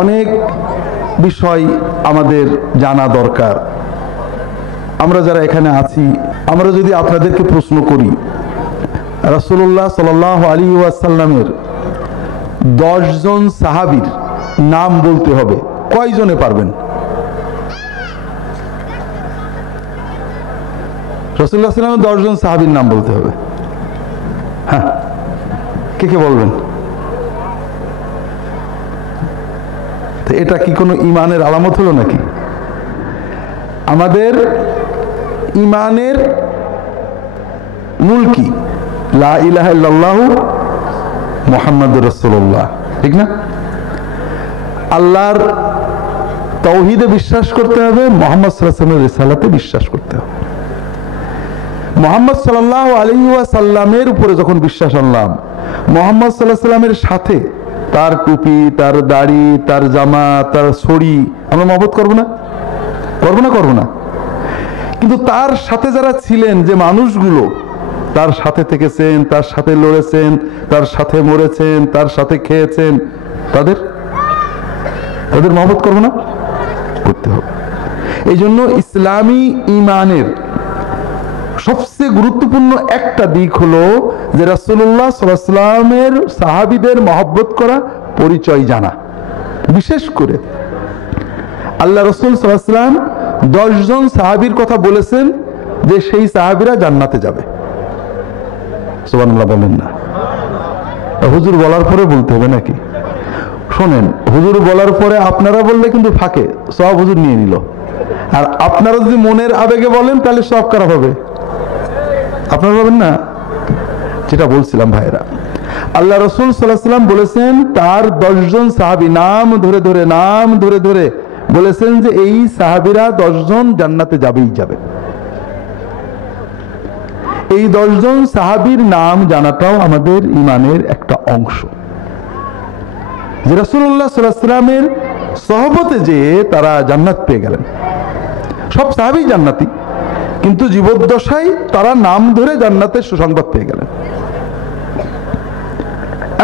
অনেক বিষয় আমাদের জানা দরকার। আমরা যারা এখানে আছি, আমরা যদি আপনাদেরকে প্রশ্ন করি, রাসূলুল্লাহ সাল্লাল্লাহু আলাইহি ওয়াসাল্লামের 10 জন সাহাবীর নাম বলতে হবে, কয়জনে পারবেন? রাসূলুল্লাহ সাল্লাল্লাহু আলাইহি ওয়াসাল্লামের 10 জন সাহাবীর নাম বলতে হবে। হ্যাঁ, কে কে বলবেন? তো এটা কি কোনো ইমানের আলামত হলো নাকি? আমাদের ইমানের মূল কি? লা ইলাহা ইল্লাল্লাহু মুহাম্মাদুর রাসূলুল্লাহ, ঠিক না? আল্লাহর তাওহীদে বিশ্বাস করতে হবে, মুহাম্মদ সাল্লাল্লাহু আলাইহি ওয়াসাল্লামের রিসালাতে বিশ্বাস করতে হবে। মুহাম্মদ সাল্লাল্লাহু আলাইহি ওয়াসাল্লামের উপরে যখন বিশ্বাস আনলাম, মুহাম্মদ সাল্লাল্লাহু আলাইহি ওয়াসাল্লামের সাথে তার টুপি, তার দাড়ি, তার জামা, তার ছড়ি আমরা মহব্বত করব না? করব না? করব না? কিন্তু তার সাথে যারা ছিলেন, যে মানুষগুলো তার সাথে থেকেছেন, তার সাথে লড়েছেন, তার সাথে মরেছেন, তার সাথে খেয়েছেন, তাদের মহব্বত করব না? করতে হবে। এই জন্য ইসলামী ইমানের সবচেয়ে গুরুত্বপূর্ণ একটা দিক হলো যে রাসূলুল্লাহ সাল্লাল্লাহু আলাইহি ওয়াসাল্লামের সাহাবীদের মহব্বত করা, পরিচয় জানা। বিশেষ করে আল্লাহ রাসূল সাল্লাল্লাহু আলাইহি ওয়াসাল্লাম 10 জন সাহাবীর কথা বলেছেন যে সেই সাহাবীরা জান্নাতে যাবে। সুবহানাল্লাহ বলেন না? হুজুর বলার পরে বলতে হবে নাকি? শোনেন, হুজুর বলার পরে আপনারা বললে কিন্তু ফাঁকে সব হুজুর নিয়ে নিল, আর আপনারা যদি মনের আবেগে বলেন তাহলে সব খারাপ হবে। আপনারা বলবেন না? যেটা বলছিলাম ভাইরা, আল্লাহ রাসূল সাল্লাল্লাহু আলাইহি ওয়াসাল্লাম বলেছেন তার 10 জন সাহাবী নাম ধরে ধরে বলেছেন যে এই সাহাবীরা 10 জন জান্নাতে যাবেই যাবে। এই 10 জন সাহাবীর নাম জানাটাও আমাদের ইমানের একটা অংশ। যে রাসূলুল্লাহ সাল্লাল্লাহু আলাইহি ওয়াসাল্লামের সহবতে যে তারা জান্নাত পেয়ে গেলেন। সব সাহাবী জান্নাতি, কিন্তু জীবদ্দশায় তারা নাম ধরে জান্নাতের সুসংবাদ পেয়ে গেলেন।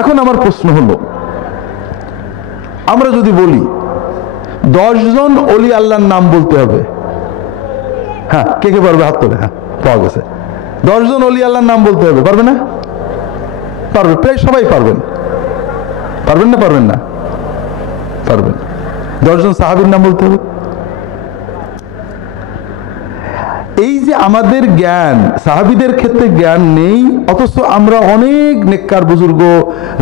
এখন আমার প্রশ্ন হলো, আমরা যদি বলি 10 জন ওলি আল্লাহর নাম বলতে হবে, হ্যাঁ, কে কে পারবে? হাত তোলে। হ্যাঁ, পাওয়া গেছে। 10 জন ওলি আল্লাহর নাম বলতে হবে, পারবে না? পারবে, প্রায় সবাই পারবেন। পারবেন না? পারবেন না? পারবেন। 10 জন সাহাবীর নাম বলতে হবে। এই যে আমাদের জ্ঞান, সাহাবীদের ক্ষেত্রে জ্ঞান নেই, অথচ আমরা অনেক নেককার বুজুর্গ,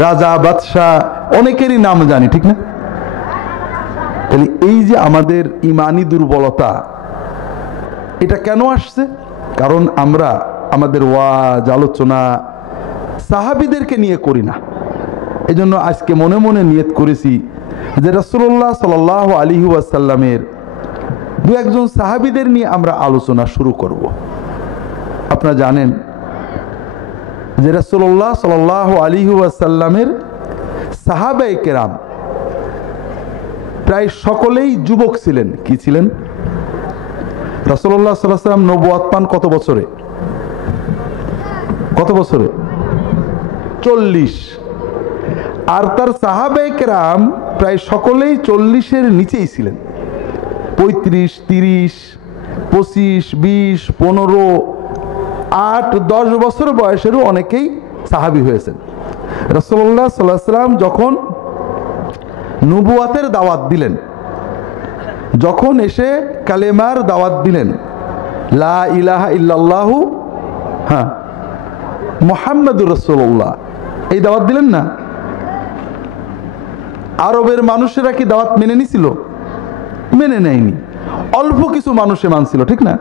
রাজা, বাদশাহ, অনেকেরই নাম জানি, ঠিক না? তাহলে এই যে আমাদের ইমানি দুর্বলতা, এটা কেন আসছে? কারণ আমরা আমাদের ওয়াজ, আলোচনা সাহাবীদেরকে নিয়ে করি না। এই জন্য আজকে মনে মনে নিয়ত করেছি যে রাসূলুল্লাহ সাল্লাল্লাহু আলাইহি ওয়াসাল্লামের 2-1 জন সাহাবীদের নিয়ে আমরা আলোচনা শুরু করব। আপনারা জানেন যে রাসূলুল্লাহ সাল্লাল্লাহু আলাইহি ওয়াসাল্লামের সাহাবায়ে কেরাম প্রায় সকলেই যুবক ছিলেন। কি ছিলেন? রাসূলুল্লাহ সাল্লাল্লাহু আলাইহি ওয়াসাল্লাম নবুয়ত পান কত বছরে? কত বছরে? 40। আর তার সাহাবায়ে কেরাম প্রায় সকলেই 40-এর নিচেই ছিলেন। 35, 30, 25, 20, 15, 8, 10 বছর বয়সেরও অনেকেই সাহাবী হয়েছেন। রাসূলুল্লাহ সাল্লাল্লাহু আলাইহি ওয়াসাল্লাম যখন নবুয়তের দাওয়াত দিলেন, যখন এসে কালেমার দাওয়াত দিলেন, লা ইলাহা ইল্লাল্লাহু হ্যাঁ মুহাম্মাদুর রাসূলুল্লাহ, এই দাওয়াত দিলেন না? আরবের মানুষেরা কি দাওয়াত মেনে নিছিল? মেনে নেয়নি। অল্প কিছু মানুষে মানছিল, ঠিক না?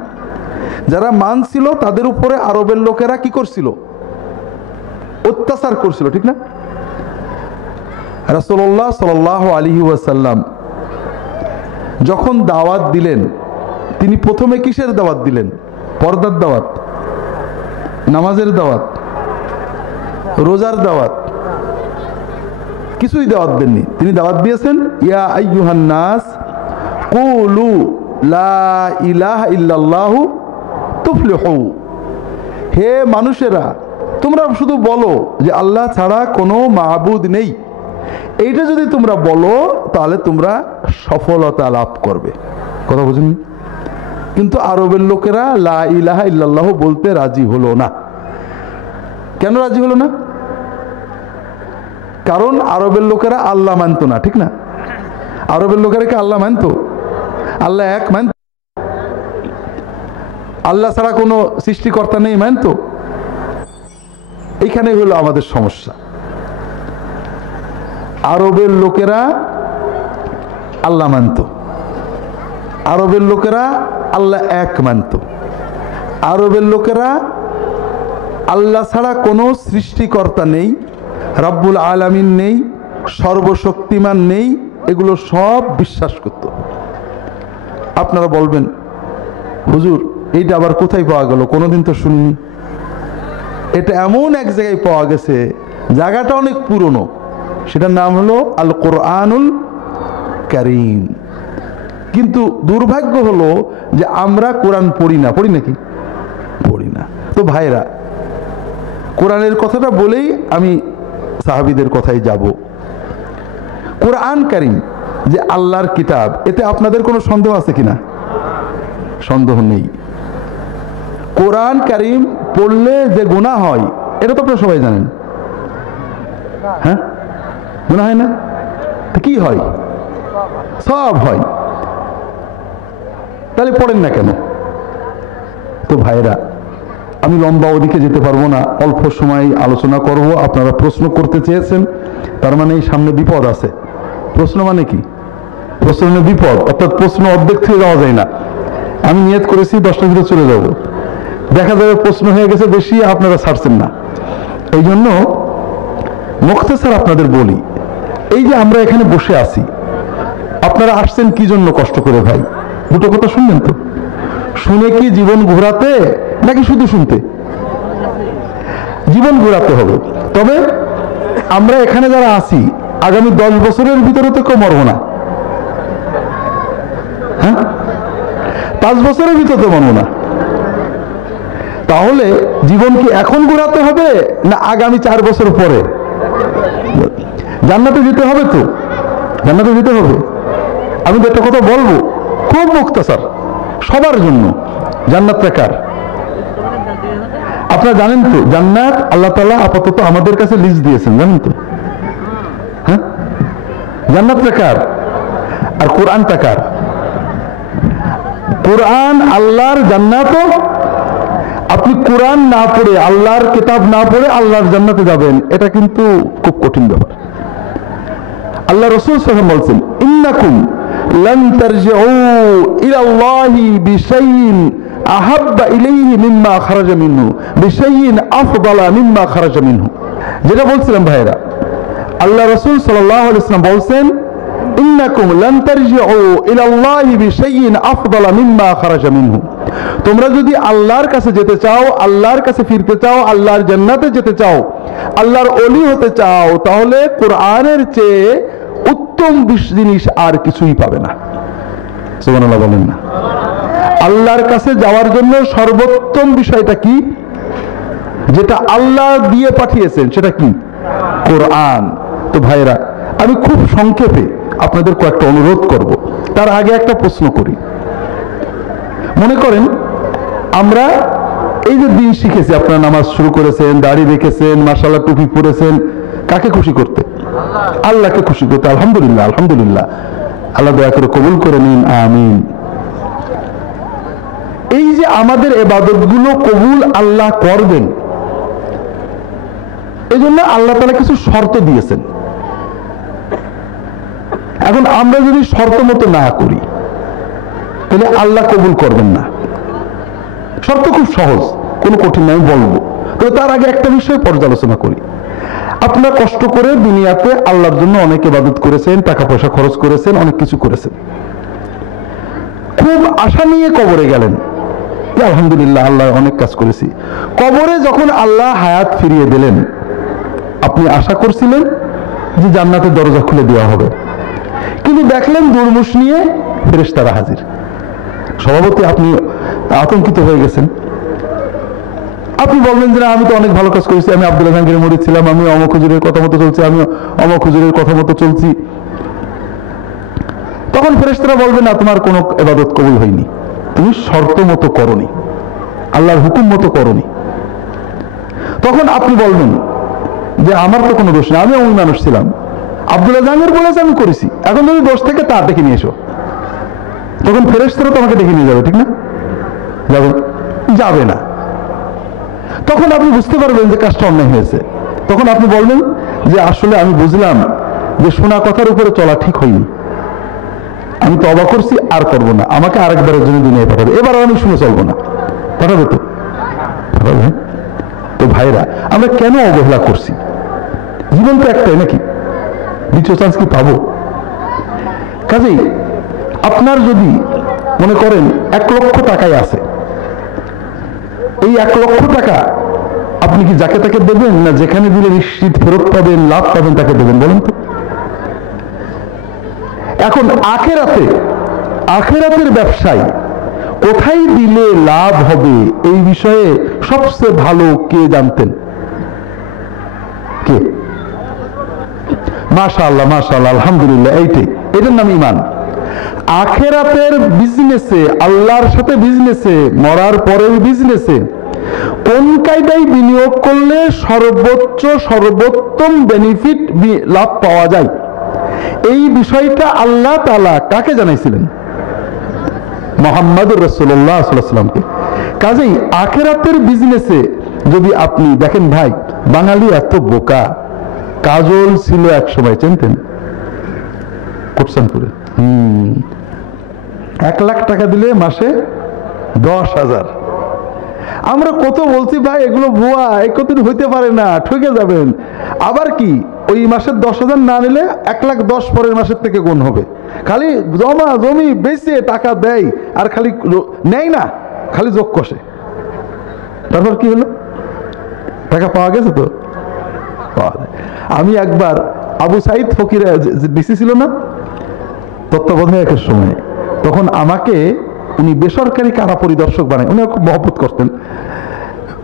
যারা মানছিল তাদের উপরে আরবের লোকেরা কি করছিল? অত্যাচার করছিল, ঠিক না? রাসূলুল্লাহ সাল্লাল্লাহু আলাইহি ওয়াসাল্লাম যখন দাওয়াত দিলেন, তিনি প্রথমে কিসের দাওয়াত দিলেন? পর্দার দাওয়াত, নামাজের দাওয়াত, রোজার দাওয়াত? কিছুই দাওয়াত দেননি। তিনি দাওয়াত দিয়েছেন ইয়া আইয়ুহান নাস কুলু লা ইলাহা ইল্লাল্লাহু তুফলিহু, হে মানুষেরা তোমরা শুধু বলো যে আল্লাহ ছাড়া কোনো মাবুদ নেই, এইটা যদি তোমরা বলো তাহলে তোমরা সফলতা লাভ করবে। কথা বুঝুন? কিন্তু আরবের লোকেরা লা ইলাহা ইল্লাল্লাহ বলতে রাজি হলো না। কেন রাজি হলো না? কারণ আরবের লোকেরা আল্লাহ মানত না, ঠিক না? আরবের লোকেরা কি আল্লাহ মানত? আল্লাহ এক মানত? আল্লাহ ছাড়া কোনো সৃষ্টিকর্তা নেই মানত? এইখানে হলো আমাদের সমস্যা। আরবের লোকেরা আল্লাহ মানত, আরবের লোকেরা আল্লাহ এক মানত, আরবের লোকেরা আল্লাহ ছাড়া কোনো সৃষ্টিকর্তা নেই, রব্বুল আলামিন নেই, সর্বশক্তিমান নেই, এগুলো সব বিশ্বাস করত। আপনারা বলবেন হুজুর এইটা আবার কোথায় পাওয়া গেল? কোনোদিন তো শুনিনি। এটা এমন এক জায়গায় পাওয়া গেছে, জায়গাটা অনেক পুরনো, সেটার নাম হলো আল কোরআনুল কারীম। কিন্তু দুর্ভাগ্য হলো যে আমরা কোরআন পড়ি না। পড়ি নাকি? পড়ি না। তো ভাইরা, কোরআনের কথাটা বলেই আমি সাহাবীদের কথায় যাব। কোরআন কারীম যে আল্লাহর কিতাব, এতে আপনাদের কোনো সন্দেহ আছে কিনা? সন্দেহ নেই। কোরআন কারীম পড়লে যে গুনাহ হয় এটা তো আপনারা সবাই জানেন। হ্যাঁ, গুনাহ হয় না? তো কি হয়? সব হয়। তাহলে পড়েন না কেন? তো ভাইরা, আমি লম্বা ওদিকে যেতে পারবো না, অল্প সময় আলোচনা করব। আপনারা প্রশ্ন করতে চেয়েছেন, তার মানে এই সামনে বিপদ আছে। প্রশ্ন মানে কি? প্রশ্ন মানে বিপদ, অর্থাৎ প্রশ্ন অর্ধেক থেকে যাওয়া যায় না। আমি নিয়ত করেছি 10টার ভিতরে চলে যাব, দেখা যাবে প্রশ্ন হয়ে গেছে বেশি, আপনারা ছাড়ছেন না। এই জন্য মুখতাসার আপনাদের বলি, এই যে আমরা এখানে বসে আছি, আপনারা আসছেন কি জন্য কষ্ট করে ভাই? দুটো কথা শুনলেন তো? শুনে কি জীবন ঘোরাতে নাকি শুধু শুনতে? জীবন ঘোরাতে হবে। তবে আমরা এখানে যারা আছি, আগামী 10 বছরের ভিতরে তো কেউ মরবো না। হ্যাঁ, 5 বছরের ভিতরে তো মরবো না। তাহলে জীবন কি এখন ঘোরাতে হবে না আগামী 4 বছর পরে? জান্নাতে যেতে হবে তো, জান্নাতে যেতে হবে। আমি তো একটা কথা বলবো, খুব মুখতাসার, সবার জন্য। জান্নাতটা কার? আপনারা জানেন তো জান্নাত আল্লাহ তাআলা আপাতত আমাদের কাছে লিস্ট দিয়েছেন, জানেন তো? হ্যাঁ, জান্নাতটা কার আর কোরআনটা কার? কোরআন আল্লাহর, জান্নাতও। আপনি কোরআন না পড়ে, আল্লাহর কিতাব না পড়ে আল্লাহর জান্নাতে যাবেন, এটা কিন্তু খুব কঠিন ব্যাপার। আল্লাহ রাসূল সাল্লাল্লাহু আলাইহি ওয়াসাল্লাম বলছেন, ইন্নাকুম লান তারজিউ ইলাল্লাহি বিশাইইন আহাব্বা ইলাইহি মিম্মা খারাজা মিনহু বিশাইইন আফদালা মিম্মা খারাজা মিনহু। যেটা বলছিলাম ভাইরা, আল্লাহ রাসূল সাল্লাল্লাহু আলাইহি ওয়াসাল্লাম বলছেন, ইন্নাকুম লান তারজিউ ইলাল্লাহি বিশাইইন আফদালা মিম্মা খারাজা মিনহু। তোমরা যদি আল্লাহর কাছে যেতে চাও, আল্লাহর কাছে ফিরতে চাও, আল্লাহর জান্নাতে যেতে চাও, আল্লাহর ওলি হতে চাও, তাহলে কোরআনের চেয়ে উত্তম জিনিস আর কিছুই পাবে না। সুবহানাল্লাহ বলেন না? আল্লাহর কাছে যাওয়ার জন্য সর্বোত্তম বিষয়টা কি? যেটা আল্লাহ দিয়ে পাঠিয়েছেন, সেটা কি? কোরআন। তো ভাইরা, আমি খুব সংক্ষেপে আপনাদের কয়েকটা অনুরোধ করব। তার আগে একটা প্রশ্ন করি। মনে করেন আমরা এই যে দিন শিখেছি, আপনারা নামাজ শুরু করেছেন, দাড়ি রেখেছেন, মাশাআল্লাহ টুপি পরেছেন, কাকে খুশি করতে? আল্লাহকে খুশি করতে। আলহামদুলিল্লাহ, আলহামদুলিল্লাহ। আল্লাহ দয়া করে কবুল করে নিন, আমিন। এই যে আমাদের ইবাদতগুলো কবুল আল্লাহ করবেন, এই জন্য আল্লাহ তাআলা কিছু শর্ত দিয়েছেন। এখন আমরা যদি শর্ত মতো না করি, তাহলে আল্লাহ কবুল করবেন না। শর্ত খুব সহজ, কোনো কঠিন নয়, বলবো। তবে তার আগে একটা বিষয় পর্যালোচনা করি। আপনারা কষ্ট করে দুনিয়াতে আল্লাহর জন্য অনেক ইবাদত করেছেন, টাকা পয়সা খরচ করেছেন, অনেক কিছু করেছেন, খুব আশা নিয়ে কবরে গেলেন, আলহামদুলিল্লাহ আল্লাহ অনেক কাজ করেছি। কবরে যখন আল্লাহ হায়াত ফিরিয়ে দিলেন, আপনি আশা করছিলেন যে জান্নাতের দরজা খুলে দেওয়া হবে, কিন্তু দেখলেন দুর্মুষ নিয়ে ফেরেশতারা হাজির। স্বভাবতই আপনি আতঙ্কিত হয়ে গেছেন। আপনি বলবেন যে আমি তো অনেক ভালো কাজ করেছি, আমি আব্দুল্লাহ জাহাঙ্গীরের মুরিদ ছিলাম, আমি অমক হুজুরের কথা মতো চলছি, আমি অমক হুজুরের কথা মতো চলছি। তখন ফেরেশতারা বলবে না, তোমার কোনো ইবাদত কবুল হয়নি, তুমি শর্ত মতো করনি, আল্লাহর হুকুম মতো করনি। তখন আপনি বলবেন যে আমার তো কোনো দোষ নেই, আমি অমুক মানুষ ছিলাম, আব্দুল্লাহ জাহাঙ্গীর বলেছে আমি করেছি, এখন যদি দোষ থেকে তার ডেকে নিয়ে এসো। তখন ফেরেশতারা তোমাকে ডেকে নিয়ে যাবে, ঠিক না? যাবে? যাবে না। তখন আপনি বুঝতে পারবেন যে কাজটা অন্যায় হয়েছে। তখন আপনি বলবেন যে আসলে আমি বুঝলাম যে শোনা কথার উপরে চলা ঠিক হয়নি, আমি তওবা করছি, আর করবো না, আমাকে আরেকবারের জন্য দুনিয়ায় পাঠাবে, এবার আমি শুনে চলবো না। পাঠাবে তো? পাঠাবে। তো ভাইরা, আমরা কেন অবহেলা করছি? জীবন তো একটাই নাকি? দ্বিতীয় চান্স কি পাবো? কাজেই আপনার যদি মনে করেন 1 লক্ষ টাকায় আছে, এই 1 লক্ষ টাকা আপনি কি যাকে তাকে দেবেন, না যেখানে দিলে নিশ্চিত ফেরত পাবেন, লাভ পাবেন তাকে দেবেন? বলেন তো। এখন আখেরাতের ব্যবসায় কোথায় দিলে লাভ হবে এই বিষয়ে সবচেয়ে ভালো কে জানতেন? কে? মাশাআল্লাহ, মাশাআল্লাহ, আলহামদুলিল্লাহ, এটার নাম ঈমান। আখেরাতের বিজনেসে, আল্লাহর সাথে বিজনেসে, মরার পরের বিজনেসে কোন কায়দায় বিনিয়োগ করলে সর্বোত্তম বেনিফিট লাভ পাওয়া যায়, এই বিষয়টা আল্লাহ তাআলা কাকে জানাইছিলেন? মুহাম্মদুর রাসূলুল্লাহ সাল্লাল্লাহু আলাইহি ওয়াসাল্লামকে। কাজেই আখেরাতের বিজনেসে যদি আপনি দেখেন, ভাই বাঙালি এত বোকা, কাজল ছিল এক সময়, চিনতেন? কোটসানপুরে 1 লাখ টাকা দিলে মাসে 10,000। আমরা কত বলছি ভাই এগুলো ভুয়া, এই কতদিন হইতে পারে না, ঠকে যাবেন। আবার কি ওই মাসের 10,000 না নিলে 1,10,000 পরের মাসের থেকে গুণ হবে। খালি জমি বেচে টাকা দেয় আর খালি নেয় না, খালি যোগ কষে। তারপর কি হলো? টাকা পাওয়া গেছে তো? আমি একবার আবু সাইদ ফকির ডিসি ছিল না তত্ত্বাবধায়কের সময়, তখন আমাকে উনি বেসরকারি কারা পরিদর্শক বানায়, উনি খুব মহব্বত করতেন,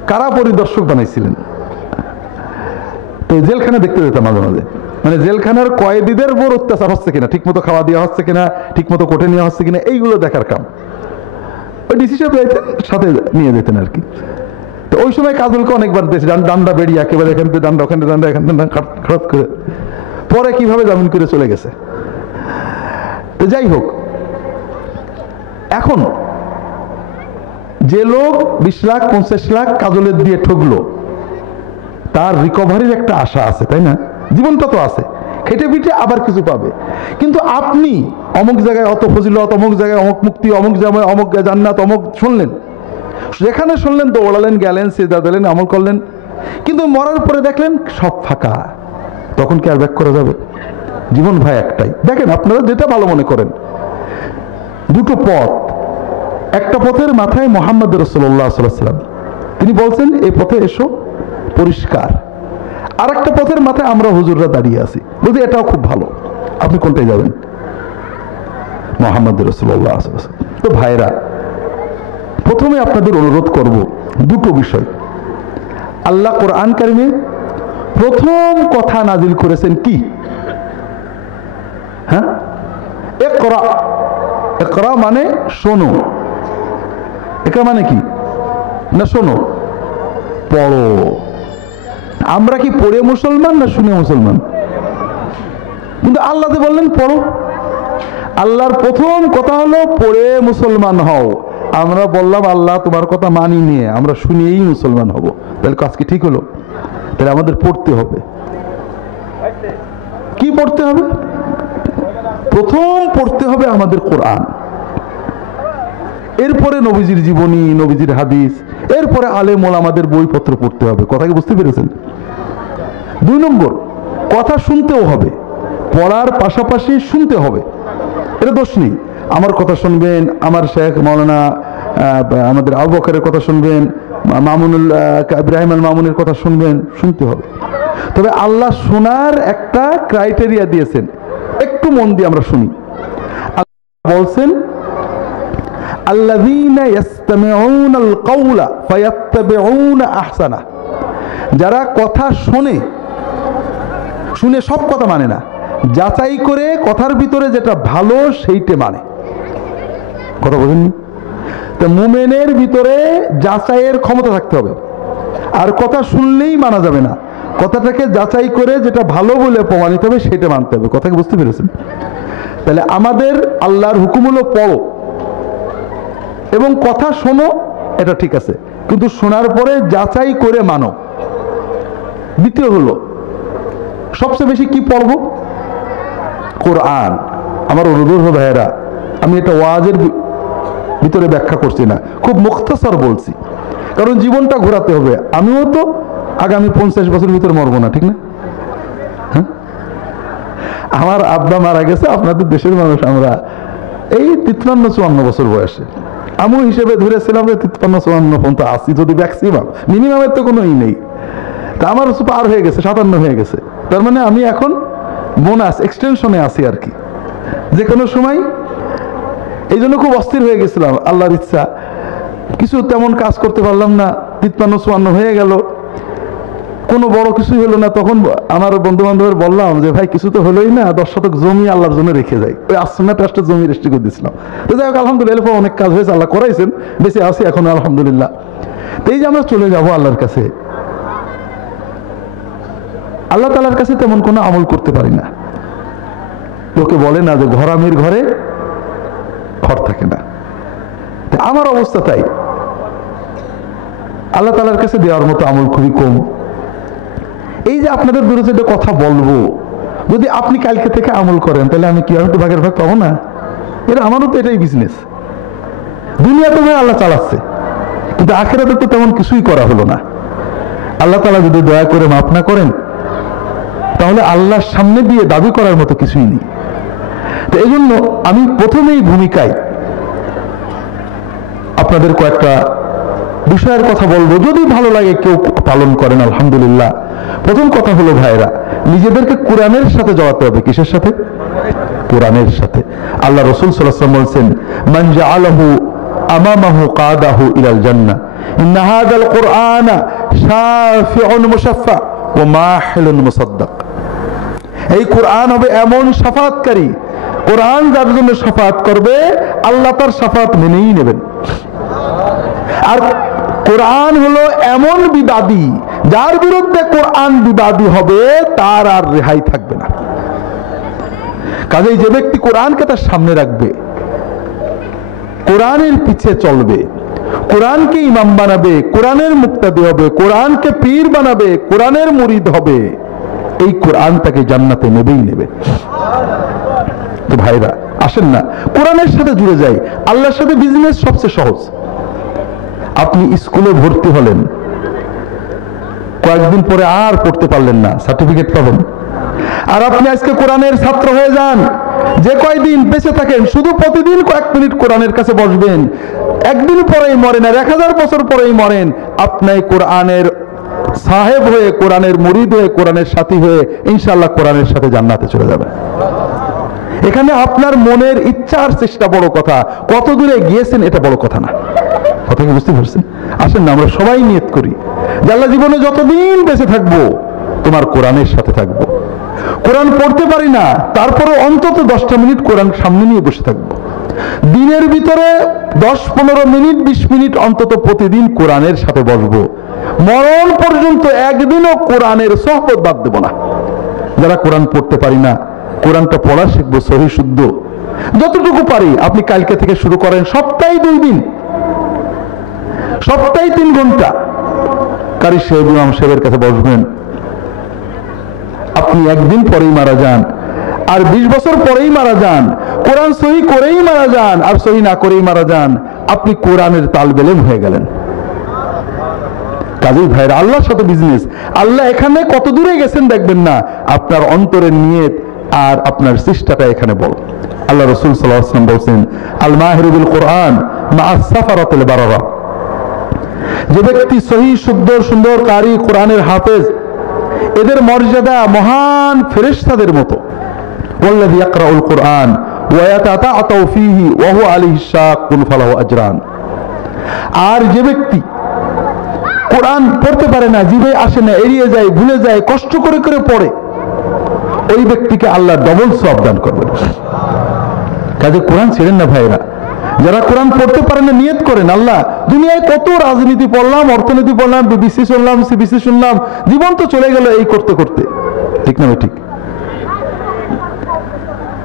কারা পরিদর্শক বানাইছিলেন। তো জেলখানা দেখতে যেতাম মাঝে মাঝে, মানে জেলখানার কয়েদিদের উপর অত্যাচার হচ্ছে কিনা, ঠিক মতো খাওয়া দেওয়া হচ্ছে কিনা, ঠিক মতো কোর্টে নেওয়া হচ্ছে কিনা, এইগুলো দেখার কাম ওই ডিসি সাহেব সাথে নিয়ে যেতেন আর কি। তো ওই সময় কাজলকে অনেকবার দিয়েছে, ডান্ডা বেরিয়ে একেবারে এখান থেকে ডান্ডা, ওখানে ডান্ডা, এখান থেকে খারাপ করে, পরে কিভাবে জামিন করে চলে গেছে। তো যাই হোক, এখন যে লোক 20 লাখ 50 লাখ কাজলের দিয়ে ঠকলো, তার রিকভারির একটা আশা আছে, তাই না? জীবনটা তো আছে, খেটে পিঠে আবার কিছু পাবে। কিন্তু আপনি অমুক জায়গায় অত ফজিলত, অমুক জায়গায় অমুক মুক্তি, অমুক জায়গায় অমুক জান্নাত, অমুক শুনলেন, যেখানে শুনলেন দৌড়ালেন, গেলেন, সিজদা দিলেন, আমল করলেন, কিন্তু মরার পরে দেখলেন সব ফাঁকা। তখন কি আর ব্যাক করা যাবে? জীবন ভাই একটাই। দেখেন আপনারা যেটা ভালো মনে করেন, দুটো পথ, একটা পথের মাথায় মুহাম্মদ রাসূলুল্লাহ সাল্লাল্লাহু আলাইহি ওয়াসাল্লাম, তিনি বলছেন এই পথে এসো, পরিষ্কার। আর একটা পথের মাথায় আমরা হুজুররা দাঁড়িয়ে আছি, বলছি এটাও খুব ভালো, আপনি কোনটায় যাবেন? মুহাম্মদ রাসূলুল্লাহ সাল্লাল্লাহু আলাইহি ওয়াসাল্লাম। তো ভাইরা, প্রথমে আপনাদের অনুরোধ করব দুটো বিষয়। আল্লাহ কোরআন কারিমে প্রথম কথা নাজিল করেছেন কি? হ্যাঁ, ইকরা। ইকরা মানে শোনো। ইকরা মানে কি? না শোনো, পড়ো। আমরা কি পড়ে মুসলমান না শুনে মুসলমান? কিন্তু আল্লাহ তো বললেন পড়ো। আল্লাহর প্রথম কথা হলো পড়ে মুসলমান হও। আমরা বললাম আল্লাহ তোমার কথা মানি নিয়ে আমরা শুনিয়েই মুসলমান হব, তাহলে কাজ কি ঠিক হলো? তাহলে আমাদের পড়তে হবে। কি পড়তে হবে? প্রথম পড়তে হবে আমাদের কোরআন, এরপরে নবীজির জীবনী, নবীজির হাদিস, এরপরে আলেম ওলামাদের বইপত্র পড়তে হবে। কথা কি বুঝতে পেরেছেন? 2 নম্বর, কথা শুনতেও হবে, পড়ার পাশাপাশি শুনতে হবে। এটা দোষ নেই, আমার কথা শুনবেন, আমার শেখ মাওলানা আমাদের আবু বকরের কথা শুনবেন, মামুনুল ইব্রাহিম আল মামুনের কথা শুনবেন, শুনতে হবে। তবে আল্লাহ শোনার একটা ক্রাইটেরিয়া দিয়েছেন, একটু মন দিয়ে আমরা শুনি। আল্লাহ বলছেন আল্লাযীনা ইসতামিউনাল কাওলা ফায়াত্তাবিউনা আহসানা, যারা কথা শুনে সব কথা মানে না, যাচাই করে কথার ভিতরে যেটা ভালো সেইটা মানে। কথা বোঝেননি? তো মুমিনের ভিতরে যাচাইয়ের ক্ষমতা থাকতে হবে, আর কথা শুনলেই মানা যাবে না, কথাটাকে যাচাই করে যেটা ভালো বলে প্রমাণিত হবে সেটা মানতে হবে। কথা কি বুঝতে পেরেছেন? তাহলে আমাদের আল্লাহর হুকুম হলো পড়ো এবং কথা শোনো, এটা ঠিক আছে, কিন্তু শোনার পরে যাচাই করে মানো। দ্বিতীয় হলো সবচেয়ে বেশি কি পড়ব? কোরআন। আমার অনুরোধ ভাইয়েরা, আমি এটা ওয়াজের ভিতরে ব্যাখ্যা করছি না, খুব মুখতাসর বলছি, কারণ জীবনটা ঘোরাতে হবে। আমিও তো আগামী 50 বছরের ভিতরে মরবো না, ঠিক না? হ্যাঁ, আমার আব্বা মারা গেছে, আপনাদের দেশের মানুষ আমরা এই 53-54 বছর বয়সে। আমি হিসেবে ধরেছিলাম যে 53-54 পর্যন্ত আসি, যদি ম্যাক্সিমাম, মিনিমামের তো কোনো নেই। তা আমার পার হয়ে গেছে, 57 হয়ে গেছে। তার মানে আমি এখন বোনাস এক্সটেনশনে আছি আর কি, যে কোনো সময়। এই জন্য খুব অস্থির হয়ে গেছিলাম, আল্লাহর ইচ্ছা কিছু তেমন কাজ করতে পারলাম না, 53-54 হয়ে গেল, কোনো বড় কিছুই হলো না। তখন আমার বন্ধু বান্ধবের বললাম যে ভাই কিছু তো হলোই না, 10 শতক জমি আল্লাহর জন্য রেখে যাই। ওই আসনা ট্রাস্টের জমি রেজিস্ট্রি করে দিয়েছিলাম। তো যাই হোক, আলহামদুলিল্লাহ অনেক কাজ হয়েছে, আল্লাহ করাইছেন, বেঁচে আছি এখন আলহামদুলিল্লাহ। তো এই যে আমরা চলে যাবো আল্লাহর কাছে, আল্লাহ তাআলার কাছে তেমন কোনো আমল করতে পারি না। লোকে বলে না যে ঘরামির ঘরে খড় থাকে না, আমার অবস্থা তাই। আল্লাহ তাআলার কাছে দেওয়ার মতো আমল খুবই কম। এই যে আপনাদের বিরুদ্ধে যে কথা বলবো, যদি আপনি কালকে থেকে আমল করেন তাহলে আমি কি একটু ভাগের ভাগ পাবো না? এটা আমারও তো এটাই বিজনেস। দুনিয়াতে ভাই আল্লাহ চালাচ্ছে, কিন্তু আখিরাতে তো তেমন কিছুই করা হলো না। আল্লাহ তাআলা যদি দয়া করে মাফ না করেন, তাহলে আল্লাহর সামনে দিয়ে দাবি করার মতো কিছুই নেই। তো এই জন্য আমি প্রথমেই ভূমিকায় আপনাদের কয়েকটা বিষয়ের কথা বলবো, যদি ভালো লাগে কেউ পালন করেন আলহামদুলিল্লাহ। প্রথম কথা হলো ভাইরা, নিজেদেরকে কোরআনের সাথে জড়াতে হবে। কিসের সাথে? কোরআনের সাথে। আল্লাহ রাসূল সাল্লাল্লাহু আলাইহি ওয়াসাল্লাম বলেছেন, মান জাআলাহু আমামাহু কাদাহু ইলাল জান্নাহ, ইন্না হাযাল কুরআনা শাফিউন মুশাফফা ওয়া মাহিলুন মুসাদ্দাক। এই কোরআন হবে এমন শাফাআতকারী, কোরআন যার জন্য শাফাআত করবে আল্লাহ তার শাফাআত মেনেই নেবেন। আর কোরআন হলো এমন বিবাদী, যার বিরুদ্ধে কোরআন বিবাদী হবে তার আর রেহাই থাকবে না। কাজেই যে ব্যক্তি কোরআনকে তার সামনে রাখবে, কোরআনের পিছে চলবে, কোরআনকে ইমাম বানাবে, কোরআনের মুক্তাদি হবে, কোরআনকে পীর বানাবে, কোরআনের মুরিদ হবে, এই কোরআন তাকে জান্নাতে নেবেই নেবে। তো ভাইরা আসেন না কোরআনের সাথে জুড়ে যাই। আল্লাহর সাথে বিজনেস সবচেয়ে সহজ। আপনি স্কুলে ভর্তি হলেন, কয়েকদিন পরে আর পড়তে পারলেন না, সার্টিফিকেট পাবেন। আর আপনি আজকে কোরআনের ছাত্র হয়ে যান, যে কয়দিন বেঁচে থাকেন শুধু প্রতিদিন কয়েক মিনিট কোরআনের কাছে বসবেন, একদিন পরেই মরেন আর 1000 বছর পরেই মরেন, আপনি কোরআনের সাহেব হয়ে, কোরআনের মুরিদ হয়ে, কোরআনের সাথী হয়ে ইনশাআল্লাহ কোরআনের সাথে জান্নাতে চলে যাবেন। এখানে আপনার মনের ইচ্ছার চেষ্টা বড় কথা, কত দূরে গিয়েছেন এটা বড় কথা না। কথা কি বুঝতে পারছেন? আসেন না আমরা সবাই নিয়ত করি যে আল্লাহ জীবনে যতদিন বেঁচে থাকবো তোমার কোরআনের সাথে থাকবো। কোরআন পড়তে পারি না, তারপরে অন্তত 10টা মিনিট কোরআন সামনে নিয়ে বসে থাকবো। দিনের ভিতরে 10-15 মিনিট 20 মিনিট অন্তত প্রতিদিন কোরআনের সাথে বসবো। মরণ পর্যন্ত একদিনও কোরআনের সোহবত বাদ দেব না। যারা কোরআন পড়তে পারি না, কোরআনটা পড়া শিখবো সহি শুদ্ধ, যতটুকু পারি। আপনি কালকে থেকে শুরু করেন, সপ্তাহে 2 দিন, সপ্তাহে 3 ঘন্টা কারি সাহেব ইমাম সাহেবের কাছে বসবেন। আপনি একদিন পরেই মারা যান, আর 20 বছর পরেই মারা যান, কোরআন সহি করেই মারা যান, আর সহি না করেই মারা যান, আপনি কোরআনের তালবেলেম হয়ে গেলেন। কাজেই ভাইরা আল্লাহর সাথে বিজনেস। আল্লাহ এখানে কত দূরে গেছেন দেখবেন না, আপনার অন্তরের নিয়ত আর আপনার চেষ্টাটা এখানে বড়। আল্লাহ রাসূল সাল্লাল্লাহু আলাইহি ওয়াসাল্লাম বলেছেন, আল মাহিরু বিল কোরআন মা সাফারাতিল বারারা। যে ব্যক্তি সহি শুদ্ধ সুন্দর কারি কোরআনের হাফেজ, এদের মর্যাদা মহান ফেরেশতাদের মতো। ওয়াল্লাযী ইয়াকরাউল কোরআন ওয়া ইয়াতাতাআতাউ ফীহি ওয়া হুয়া আলাইহি শাক্কুন ফালাহু আজরান। আর যে ব্যক্তি কোরআন পড়তে পারে না, জিভে আসে না, এড়িয়ে যায়, ভুলে যায়, কষ্ট করে করে পড়ে, ওই ব্যক্তিকে আল্লাহ ডবল সওয়াব দান করবেন। কাজে কোরআন ছেড়েন না ভাইরা। যারা কোরআন পড়তে পারেন না, নিয়ত করেন, আল্লাহ দুনিয়ায় কত রাজনীতি পড়লাম, অর্থনীতি পড়লাম, বিবিসি শুনলাম, সিবিসি শুনলাম, জীবন তো চলে গেল এই করতে করতে, ঠিক না? ঠিক।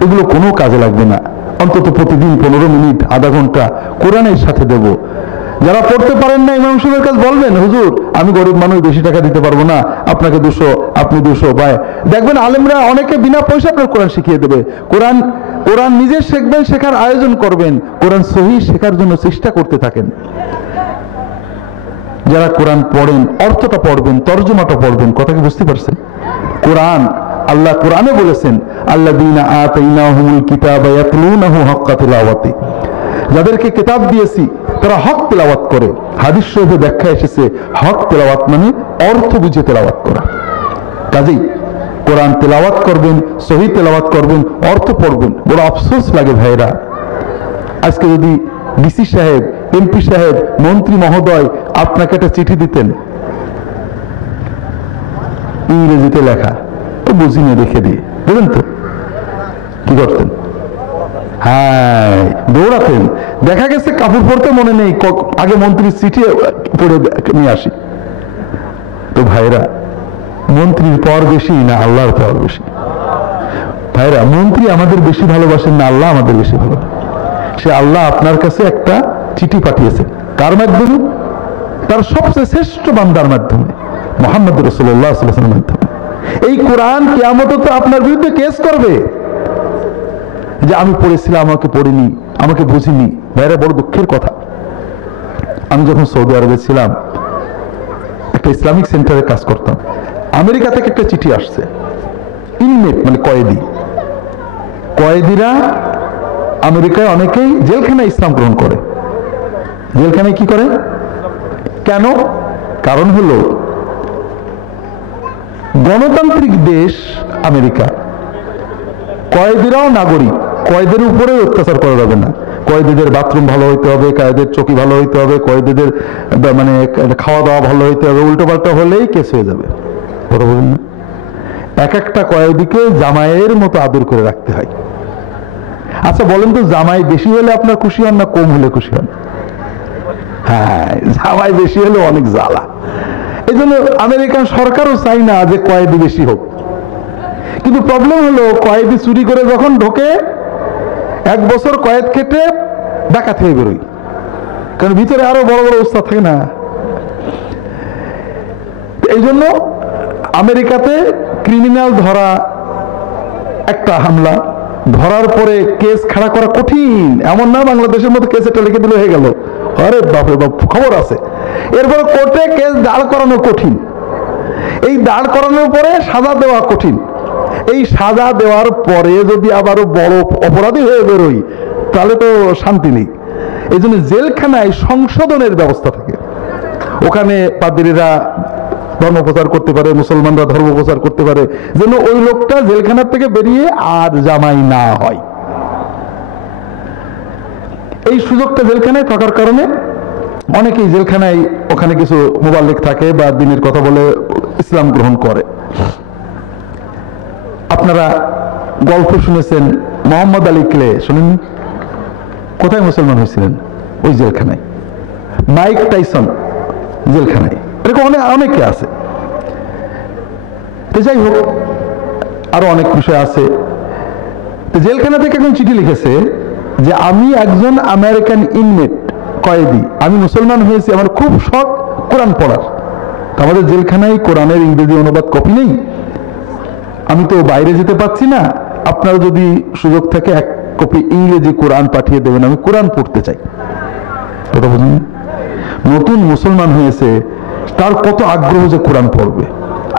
এগুলো কোনো কাজে লাগবে না। অন্তত প্রতিদিন 15 মিনিট, আধা ঘন্টা কোরআনের সাথে দেব। যারা পড়তে পারেন না, ইমাম সাহেবের কাছে বলবেন, হুজুর আমি গরিব মানুষ, বেশি টাকা দিতে পারবো না, আপনাকে 200, আপনি 200 ভাই। দেখবেন আলেমরা অনেকে বিনা পয়সা আপনার কোরআন শিখিয়ে দেবে। কোরআন নিজে শিখবেন, শেখার আয়োজন করবেন, কোরআন সহি শেখার জন্য চেষ্টা করতে থাকেন। যারা কোরআন পড়েন, অর্থটা পড়বেন, তর্জমাটা পড়বেন। কথা কি বুঝতে পারছেন? কোরআন, আল্লাহ কোরআনে বলেছেন, আল্লাযীনা আতাইনাহুমুল কিতাবা ইয়াতলুনাহু হাক্কা তিলাওয়াতি, যাদেরকে কিতাব দিয়েছি তারা হক তেলাওয়াত করে। হাদিস শরীফে ব্যাখ্যা এসেছে, হক তেলাওয়াত মানে অর্থ বুঝে তেলাওয়াত করা। কাজেই কোরআন তেলাওয়াত করবেন, সহি তেলাওয়াত করবেন, অর্থ পড়বেন। বড় আফসোস লাগে ভাইরা, আজকে যদি ডিসি সাহেব, এমপি সাহেব, মন্ত্রী মহোদয় আপনাকে একটা চিঠি দিতেন, ইংরেজিতে লেখা, তো বুঝি না, রেখে দিয়ে বুঝলেন তো কি করতেন? হ্যাঁ, দৌড়াতেন। দেখা গেছে কাপড় পরতে মনে নেই, আগে মন্ত্রীর চিঠি পড়ে নিয়ে আসি। তো ভাইরা, মন্ত্রীর পাওয়ার বেশি না আল্লাহর পাওয়ার বেশি? ভাইরা, মন্ত্রী আমাদের বেশি ভালোবাসেন না আল্লাহ আমাদের বেশি ভালোবাসেন? সে আল্লাহ আপনার কাছে একটা চিঠি পাঠিয়েছে, কার মাধ্যমে? তার সবচেয়ে শ্রেষ্ঠ বান্দার মাধ্যমে, মুহাম্মদ রাসূলুল্লাহ সাল্লাল্লাহু আলাইহি ওয়াসাল্লামের মাধ্যমে। এই কোরআন কিয়ামতে তো আপনার বিরুদ্ধে কেস করবে যে আমি পড়েছিলাম, আমাকে পড়িনি, আমাকে বুঝিনি। ভাইরা, বড় দুঃখের কথা, আমি যখন সৌদি আরবে ছিলাম, একটা ইসলামিক সেন্টারে কাজ করতাম। আমেরিকা থেকে একটা চিঠি আসছে, ইনমেট মানে কয়েদিরা আমেরিকায় অনেকেই জেলখানায় ইসলাম গ্রহণ করে। জেলখানায় কি করে? কেন? কারণ হলো গণতান্ত্রিক দেশ আমেরিকা, কয়েদিরাও নাগরিক, কয়েদের উপরে অত্যাচার করা যাবে না। কয়েদিদের বাথরুম ভালো হইতে হবে, কয়েদের চকি ভালো হইতে হবে, কয়েদিদের মানে খাওয়া দাওয়া ভালো হইতে হবে। উল্টো পাল্টা হলেই কেস হয়ে যাবে। কথা বলেন না? এক একটা কয়েদিকে জামাইয়ের মতো আদর করে রাখতে হয়। আচ্ছা বলেন তো, জামাই বেশি হলে আপনার খুশি হন না কম হলে খুশি হন? হ্যাঁ, জামাই বেশি হলে অনেক জ্বালা। এই জন্য আমেরিকান সরকারও চাই না যে কয়েদি বেশি হোক। কিন্তু প্রবলেম হলো, কয়েদি চুরি করে যখন ঢোকে, 1 বছর কয়েদ খেটে ডাকাত হয়ে বেরোই, কারণ ভিতরে আরো বড় বড় অবস্থা থাকে না। এই জন্য আমেরিকাতে ক্রিমিনাল ধরা একটা হামলা, ধরার পরে কেস খাড়া করা কঠিন। এমন না বাংলাদেশের মতো কেস এটা লিখে দিলে হয়ে গেল, আরে বাপরে বাপ, খবর আছে। এরপরে কোর্টে কেস দাঁড় করানো কঠিন, এই দাঁড় করানোর পরে সাজা দেওয়া কঠিন। এই সাজা দেওয়ার পরে যদি আবারও বড় অপরাধী হয়ে বেরোই, তাহলে তো শান্তি নেই। এই জন্য জেলখানায় সংশোধনের ব্যবস্থা থাকে। ওখানে পাদ্রীরা ধর্ম প্রচার করতে পারে, মুসলমানরা ধর্ম প্রচার করতে পারে, যেন ওই লোকটা জেলখানার থেকে বেরিয়ে আর জামাই না হয়। এই সুযোগটা জেলখানায় থাকার কারণে অনেকেই জেলখানায়, ওখানে কিছু মুবাল্লিগ থাকে বা দ্বীনের কথা বলে ইসলাম গ্রহণ করে। আপনারা গল্প শুনেছেন, মোহাম্মদ আলী ক্লে শুনেননি? কোথায় মুসলমান হয়েছিলেন? ওই জেলখানায়। মাইক টাইসন জেলখানায়। এরকম অনেকে আছে। তো যাই হোক, আরো অনেক বিষয় আছে। তো জেলখানা থেকে একজন চিঠি লিখেছে যে আমি একজন আমেরিকান ইনমেট, কয়েদি, আমি মুসলমান হয়েছি, আমার খুব শখ কোরআন পড়ার। আমাদের জেলখানায় কোরআনের ইংরেজি অনুবাদ কপি নেই, আমি তো বাইরে যেতে পারছি না, আপনারা যদি সুযোগ থাকে 1 কপি ইংরেজি কোরআন পাঠিয়ে দেবেন, আমি কোরআন পড়তে চাই। কথা বুঝুন, নতুন মুসলমান হয়েছে, তার কত আগ্রহ যে কোরআন পড়বে।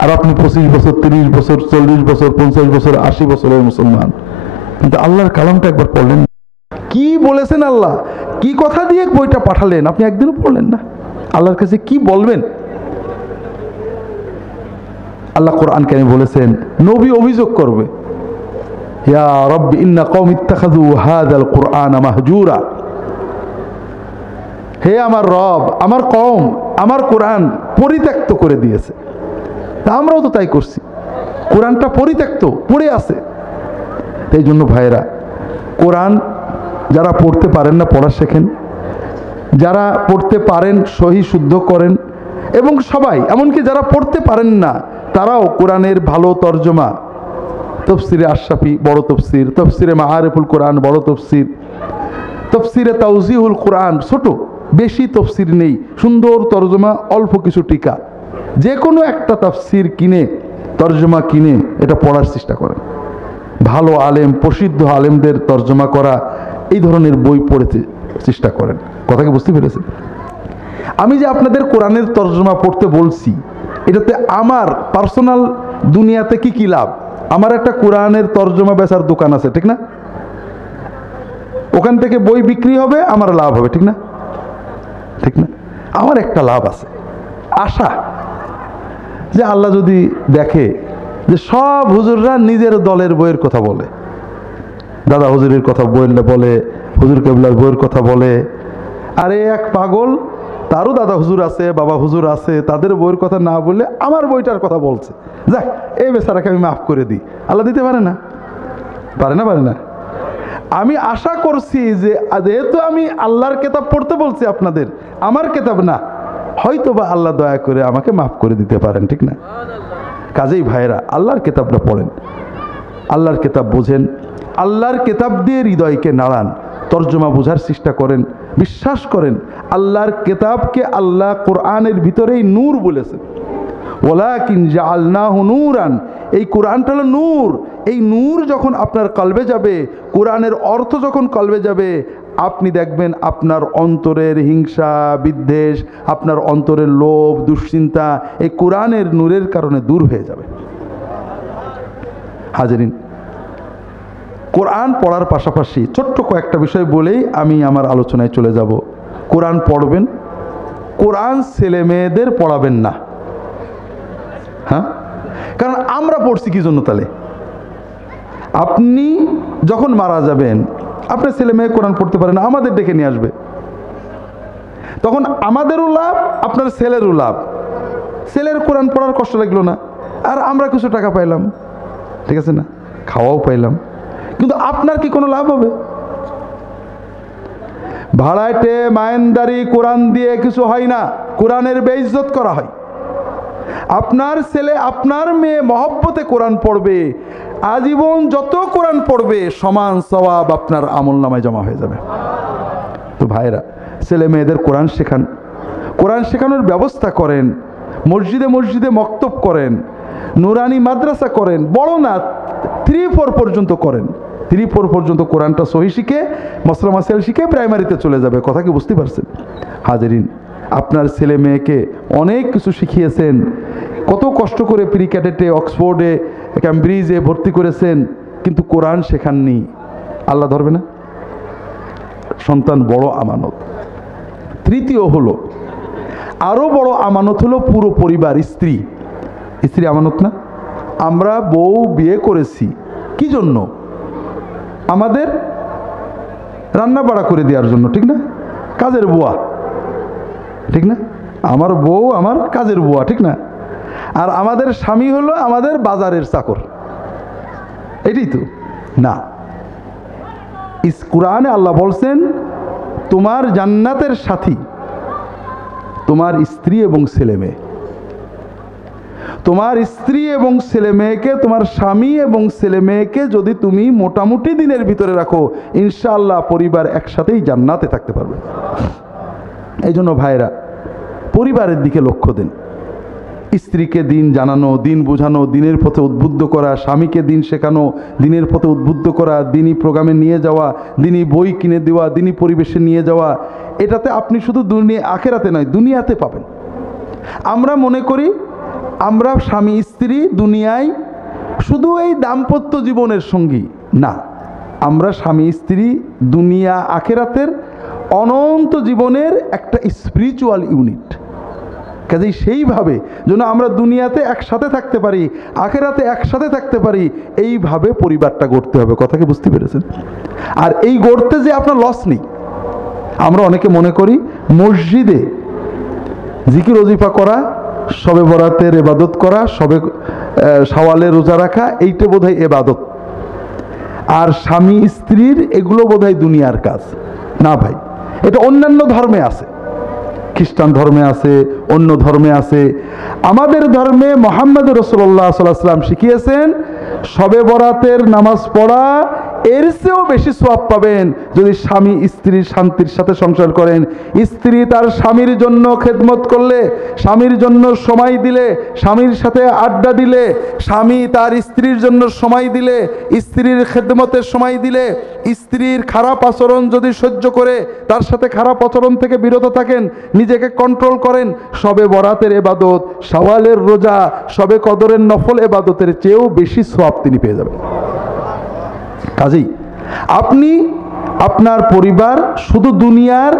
আর আপনি 25 বছর, 30 বছর, 40 বছর, 50 বছর, 80 বছরের মুসলমান, কিন্তু আল্লাহর কালামটা একবার পড়লেন? কি বলেছেন আল্লাহ, কি কথা দিয়ে বইটা পাঠালেন, আপনি একদিনও পড়লেন না। আল্লাহর কাছে কি বলবেন? আল্লাহ কোরআন কেন বলেছেন, নবী অভিযোগ করবে ইয়া রাব্বি ইন্না কওমি ইত্তাখাযু হাযাল কুরআনা মাহজুরা, হে আমার রব, আমার কওম আমার কোরআন পরিত্যক্ত করে দিয়েছে। তা আমরাও তো তাই করছি, কোরআনটা পরিত্যক্ত পড়ে আছে। এই জন্য ভাইরা, কোরআন যারা পড়তে পারেন না পড়া শেখেন, যারা পড়তে পারেন সহি শুদ্ধ করেন, এবং সবাই এমনকি যারা পড়তে পারেন না তারাও কোরআনের ভালো তর্জমা, তফসিরে আশরাফি বড় তফসির, তফসিরে মাআরিফুল কোরআন বড় তফসির, তফসিরে তাওজিহুল কোরআন ছোট, বেশি তফসির নেই, সুন্দর তর্জমা, অল্প কিছু টিকা, যে কোনো একটা তফসির কিনে তর্জমা কিনে এটা পড়ার চেষ্টা করেন। ভালো আলেম, প্রসিদ্ধ আলেমদের তর্জমা করা এই ধরনের বই পড়তে চেষ্টা করেন। কথাকে বুঝতে পেরেছেন? আমি যে আপনাদের কোরআনের তর্জমা পড়তে বলছি, এটাতে আমার পার্সোনাল দুনিয়াতে কি কি লাভ? আমার একটা কোরআনের তর্জমা বেচার দোকান আছে, ঠিক না? ওখান থেকে বই বিক্রি হবে, আমার লাভ হবে, ঠিক না? ঠিক না? আমার একটা লাভ আছে, আশা যে আল্লাহ যদি দেখে যে সব হুজুররা নিজের দলের বইয়ের কথা বলে, দাদা হুজুরের কথা বলে, হুজুর কেবলার বইয়ের কথা বলে, আরে এক পাগল, তারও দাদা হুজুর আছে, বাবা হুজুর আছে, তাদের বইয়ের কথা না বলে আমার বইটার কথা বলছে, যাক এই বেচারাকে আমি মাফ করে দিই। আল্লাহ দিতে পারে না? পারে না? পারে না? আমি আশা করছি যে যেহেতু আমি আল্লাহর কিতাব পড়তে বলছি আপনাদের, আমার কিতাব না, হয়তো বা আল্লাহ দয়া করে আমাকে মাফ করে দিতে পারেন, ঠিক না? কাজেই ভাইরা, আল্লাহর কিতাবটা পড়েন, আল্লাহর কিতাব বোঝেন, আল্লাহর কিতাব দিয়ে হৃদয়কে নাড়ান, তর্জমা বোঝার চেষ্টা করেন, বিশ্বাস করেন আল্লাহর কিতাবকে আল্লাহ কোরআনের ভিতরেই নূর বলেছেন। ওয়ালাকিন জাআলনাহু নূরান, এই কোরআনটা হলো নূর। এই নূর যখন আপনার কলবে যাবে, কোরআনের অর্থ যখন কলবে যাবে, আপনি দেখবেন আপনার অন্তরের হিংসা বিদ্বেষ, আপনার অন্তরের লোভ দুশ্চিন্তা এই কোরআনের নূরের কারণে দূর হয়ে যাবে। হাজেরিন, কোরআন পড়ার পাশাপাশি ছোট্ট কয়েকটা বিষয় বলেই আমি আমার আলোচনায় চলে যাব। কোরআন পড়বেন, কোরআন ছেলে মেয়েদের পড়াবেন না। হ্যাঁ, কারণ আমরা পড়ছি কি জন্য? তাহলে আপনি যখন মারা যাবেন, আপনার ছেলে মেয়ে কোরআন পড়তে পারে না, আমাদের ডেকে নিয়ে আসবে, তখন আমাদেরও লাভ, আপনার ছেলেরও লাভ। ছেলের কোরআন পড়ার কষ্ট লাগলো না, আর আমরা কিছু টাকা পাইলাম, ঠিক আছে না, খাওয়াও পাইলাম, কিন্তু আপনার কি কোনো লাভ হবে? ভাড়াইটে মায়েনদারি কোরআন দিয়ে কিছু হয় না, কোরআনের বেইজ্জত করা হয়। আপনার ছেলে আপনার মেয়ে মহব্বতে কোরআন পড়বে, আজীবন যত কোরআন পড়বে সমান সওয়াব আপনার আমলনামায় জমা হয়ে যাবে। তো ভাইরা, ছেলে মেয়েদের কোরআন শেখান, কোরআন শেখানোর ব্যবস্থা করেন, মসজিদে মসজিদে মক্তব করেন, নুরানি মাদ্রাসা করেন, বড় না 3-4 পর্যন্ত করেন। 3-4 পর্যন্ত কোরআনটা সহি শিখে, মসলা মাসাইল শিখে প্রাইমারিতে চলে যাবে। কথা কি বুঝতে পারছেন? হাজেরিন, আপনার ছেলে মেয়েকে অনেক কিছু শিখিয়েছেন, কত কষ্ট করে প্রি ক্যাডেটে, অক্সফোর্ডে, ক্যামব্রিজে ভর্তি করেছেন, কিন্তু কোরআন শেখাননি, আল্লাহ ধরবে না? সন্তান বড় আমানত। তৃতীয় হলো, আরও বড় আমানত হলো পুরো পরিবার, স্ত্রী। স্ত্রী আমানত না? আমরা বউ বিয়ে করেছি কি জন্য? আমাদের রান্না বাড়া করে দেওয়ার জন্য, ঠিক না? কাজের বুয়া, ঠিক না? আমার বউ আমার কাজের বুয়া, ঠিক না? আর আমাদের স্বামী হলো আমাদের বাজারের চাকর, এটাই তো না। কোরআনে আল্লাহ বলছেন, তোমার জান্নাতের সাথী তোমার স্ত্রী এবং ছেলে মেয়ে। তোমার স্ত্রী এবং ছেলে মেয়েকে, তোমার স্বামী এবং ছেলে মেয়েকে যদি তুমি মোটামুটি দিনের ভিতরে রাখো, ইনশাআল্লাহ পরিবার একসাথেই জান্নাতে থাকতে পারবে। এই জন্য ভাইরা, পরিবারের দিকে লক্ষ্য দেন। স্ত্রীকে দিন জানানো, দিন বোঝানো, দিনের পথে উদ্বুদ্ধ করা, স্বামীকে দিন শেখানো, দিনের পথে উদ্বুদ্ধ করা, দিনই প্রোগ্রামে নিয়ে যাওয়া, দিনই বই কিনে দেওয়া, দিনই পরিবেশে নিয়ে যাওয়া, এটাতে আপনি শুধু আখেরাতে নয় দুনিয়াতে পাবেন। আমরা মনে করি আমরা স্বামী স্ত্রী দুনিয়ায় শুধু এই দাম্পত্য জীবনের সঙ্গী না, আমরা স্বামী স্ত্রী দুনিয়া আখেরাতের অনন্ত জীবনের একটা স্পিরিচুয়াল ইউনিট। কাজেই সেইভাবে যেন আমরা দুনিয়াতে একসাথে থাকতে পারি, আখেরাতে একসাথে থাকতে পারি, এইভাবে পরিবারটা গড়তে হবে। কথা কি বুঝতে পেরেছেন? আর এই গড়তে যে আপনার লস নেই। আমরা অনেকে মনে করি মসজিদে জিকির ওজিফা করা, শবে বরাতের ইবাদত করা, শবে শাওয়ালে রোজা রাখা, এইটা বোধহয় ইবাদত, আর স্বামী স্ত্রীর এগুলো বোধহয় দুনিয়ার কাজ। না ভাই, এটা অন্যান্য ধর্মে আছে, খ্রিস্টান ধর্মে আছে, অন্য ধর্মে আছে। আমাদের ধর্মে মুহাম্মদ রাসূলুল্লাহ সাল্লাল্লাহু আলাইহি ওয়াসাল্লাম শিখিয়েছেন শবে বরাতের নামাজ পড়া এর চেয়েও বেশি সওয়াব পাবেন যদি স্বামী স্ত্রীর শান্তির সাথে সংসার করেন। স্ত্রী তার স্বামীর জন্য খেদমত করলে, স্বামীর জন্য সময় দিলে, স্বামীর সাথে আড্ডা দিলে, স্বামী তার স্ত্রীর জন্য সময় দিলে, স্ত্রীর খেদমতের সময় দিলে, স্ত্রীর খারাপ আচরণ যদি সহ্য করে তার সাথে খারাপ আচরণ থেকে বিরত থাকেন, নিজেকে কন্ট্রোল করেন, শবে বরাতের ইবাদত, শাওয়ালের রোজা, শবে কদরের নফল ইবাদতের চেয়েও বেশি সওয়াব তিনি পেয়ে যাবেন। কাজেই আপনি আপনার পরিবার শুধু দুনিয়ার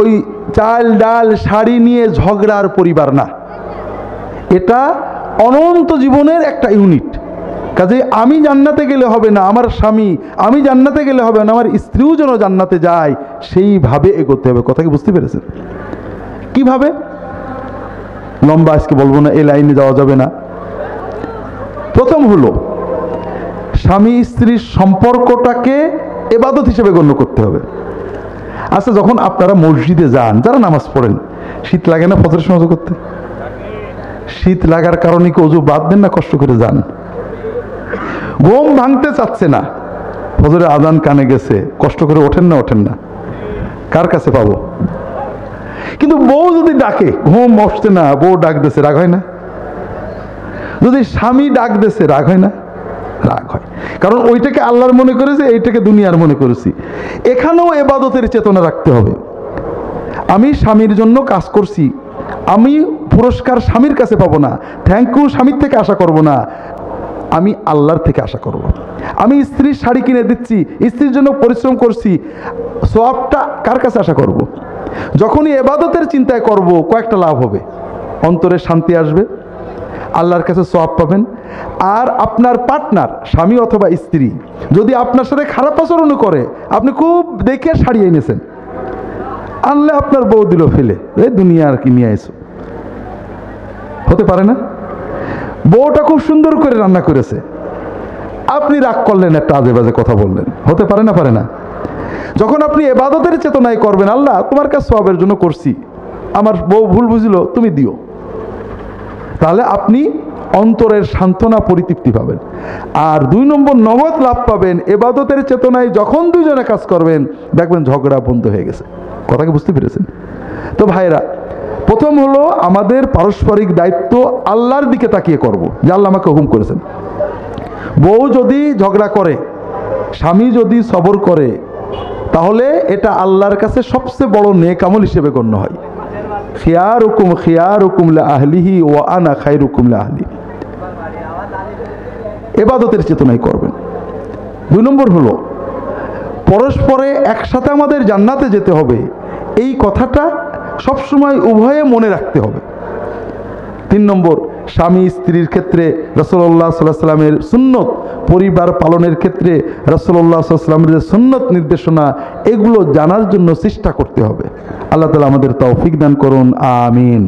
ওই চাল ডাল শাড়ি নিয়ে ঝগড়ার পরিবার না, এটা অনন্ত জীবনের একটা ইউনিট। কাজেই আমি জান্নাতে গেলে হবে না আমার স্বামী, আমি জান্নাতে গেলে হবে না আমার স্ত্রীও যেন জান্নাতে যায়, সেইভাবে এগোতে হবে। কথা কি বুঝতে পেরেছেন? কিভাবে? লম্বা আজকে বলবো না, এই লাইনে যাওয়া যাবে না। প্রথম হলো স্বামী স্ত্রীর সম্পর্কটাকে ইবাদত হিসেবে গণ্য করতে হবে। আচ্ছা, যখন আপনারা মসজিদে যান, যারা নামাজ পড়েন, শীত লাগে না ফজরের সময় ওযু করতে? শীত লাগার কারণে কি ওযু বাদ দেন না কষ্ট করে যান? ঘুম ভাঙতে চাচ্ছে না, ফজরের আজান কানে গেছে, কষ্ট করে ওঠেন না? ওঠেন না? কার কাছে পাবো? কিন্তু বউ যদি ডাকে, ঘুম বসছে না, বউ ডাক দিয়েছে, রাগ হয় না? যদি স্বামী ডাক দিয়েছে, রাগ হয় না? রাগ হয়, কারণ ওইটাকে আল্লাহর মনে করেছে, এইটাকে দুনিয়ার মনে করেছি। এখানেও ইবাদতের চেতনা রাখতে হবে। আমি স্বামীর জন্য কাজ করছি, আমি পুরস্কার স্বামীর কাছে পাবো না, থ্যাংক ইউ স্বামীর থেকে আশা করব না, আমি আল্লাহর থেকে আশা করব। আমি স্ত্রীর শাড়ি কিনে দিচ্ছি, স্ত্রীর জন্য পরিশ্রম করছি, সওয়াবটা কার কাছে আশা করব? যখনই ইবাদতের চিন্তায় করব, কয়েকটা লাভ হবে। অন্তরে শান্তি আসবে, আল্লাহর কাছে সওয়াব পাবেন। আর আপনার পার্টনার, স্বামী অথবা স্ত্রী, যদি আপনার সাথে খারাপ আচরণ করে, আপনি খুব দেখে শাড়ি এনেছেন, আনলে আপনার বউ দিল ফেলে, এই দুনিয়া আর কি নিয়ে এসো, হতে পারে না? বউটা খুব সুন্দর করে রান্না করেছে, আপনি রাগ করলেন, একটা আজে বাজে কথা বললেন, হতে পারে না? পারে না? যখন আপনি ইবাদতের চেতনায় করবেন, আল্লাহ তোমার কাছে সওয়াবের জন্য করছি, আমার বউ ভুল বুঝলো, তুমি দিও, তাহলে আপনি অন্তরের সান্ত্বনা পরিতৃপ্তি পাবেন। আর 2 নম্বর নগদ লাভ পাবেন, ইবাদতের চেতনায় যখন দুজনে কাজ করবেন, দেখবেন ঝগড়া বন্ধ হয়ে গেছে। কথা কি বুঝতে পেরেছেন? তো ভাইরা, প্রথম হলো আমাদের পারস্পরিক দায়িত্ব আল্লাহর দিকে তাকিয়ে করব, যে আল্লাহ আমাকে হুকুম করেছেন। বউ যদি ঝগড়া করে, স্বামী যদি সবর করে, তাহলে এটা আল্লাহর কাছে সবচেয়ে বড় নেক আমল হিসেবে গণ্য হয়। খিয়ারুকুম খিয়ারুকুম লিআহলিহি ওয়া আনা খায়রুকুম লিআহলি। ইবাদতের চেতনায় করবেন। 2 নম্বর হলো পরস্পরে একসাথে আমাদের জান্নাতে যেতে হবে, এই কথাটা সবসময় উভয়ে মনে রাখতে হবে। 3 নম্বর, স্বামী স্ত্রীর ক্ষেত্রে রাসূলুল্লাহ সাল্লাল্লাহু আলাইহি ওয়াসাল্লামের সুন্নত, পরিবার পালনের ক্ষেত্রে রাসূলুল্লাহ সাল্লাল্লাহু আলাইহি ওয়াসাল্লামের যে সুন্নত নির্দেশনা, এগুলো জানার জন্য চেষ্টা করতে হবে। আল্লাহ তাআলা আমাদের তৌফিক দান করুন, আমিন।